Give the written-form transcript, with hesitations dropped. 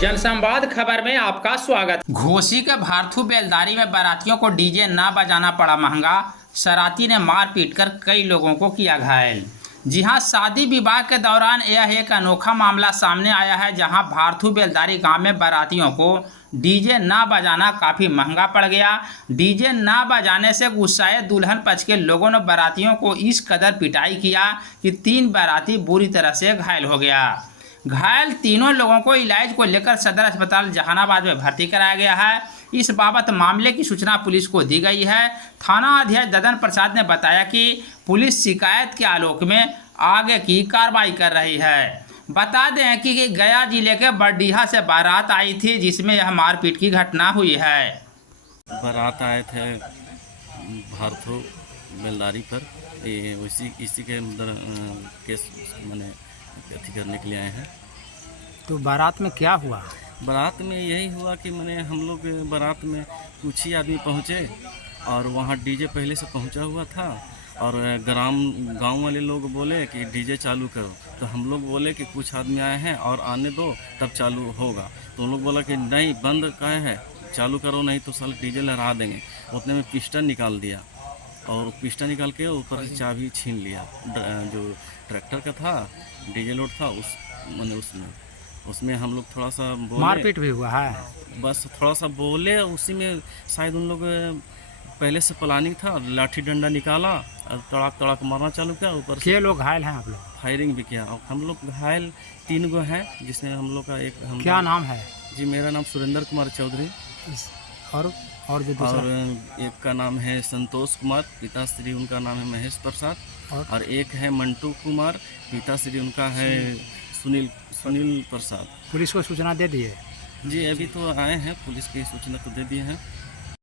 जनसंवाद खबर में आपका स्वागत। घोसी के भारथू बेलदारी में बारातियों को डीजे ना बजाना पड़ा महंगा। शरारती ने मार पीट कर कई लोगों को किया घायल। जी हां, शादी विवाह के दौरान यह एक अनोखा मामला सामने आया है, जहां भारथू बेलदारी गांव में बारातियों को डीजे ना बजाना काफ़ी महंगा पड़ गया। डीजे ना बजाने से गुस्साए दुल्हन पक्ष के लोगों ने बारातियों को इस कदर पिटाई किया कि 3 बाराती बुरी तरह से घायल हो गया। घायल तीनों लोगों को इलाज को लेकर सदर अस्पताल जहानाबाद में भर्ती कराया गया है। इस बाबत मामले की सूचना पुलिस को दी गई है। थाना अध्यक्ष ददन प्रसाद ने बताया कि पुलिस शिकायत के आलोक में आगे की कार्रवाई कर रही है। बता दें कि गया जिले के बरडीहा से बारात आई थी, जिसमें यह मारपीट की घटना हुई है। बारात आए थे भारथू बेलदारी पर, ये इसी के अंदर केस मैंने अथी करने के लिए आए हैं। तो बारात में क्या हुआ? बारात में यही हुआ कि मैंने हम लोग बारात में कुछ ही आदमी पहुँचे और वहाँ डीजे पहले से पहुँचा हुआ था और गांव वाले लोग बोले कि डीजे चालू करो, तो हम लोग बोले कि कुछ आदमी आए हैं और आने दो तब चालू होगा। तो उन लोग बोला कि नहीं, बंद कहे है, चालू करो नहीं तो साल डीजे लहरा देंगे। उतने में पिस्टन निकाल दिया और पिस्टन निकाल के ऊपर से चाबी छीन लिया। जो ट्रैक्टर का था, डीजे लोड था, उसमें हम लोग थोड़ा सा बोले, मारपीट भी हुआ है। बस थोड़ा सा बोले, उसी में शायद उन लोग पहले से प्लानिंग था, लाठी डंडा निकाला और तड़ाक तड़ाक मारना चालू किया। ऊपर से 6 लोग घायल हैं आप लोग? फायरिंग भी किया और हम लोग घायल 3 गो हैं, जिसमें हम लोग का एक क्या नाम है? जी, मेरा नाम सुरेंद्र कुमार चौधरी और जो दूसरा? और एक का नाम है संतोष कुमार, पिताश्री उनका नाम है महेश प्रसाद, और एक है मंटू कुमार, पिताश्री उनका है सुनील प्रसाद। पुलिस को सूचना दे दिए? जी, अभी तो आए हैं, पुलिस की सूचना तो दे दिए हैं।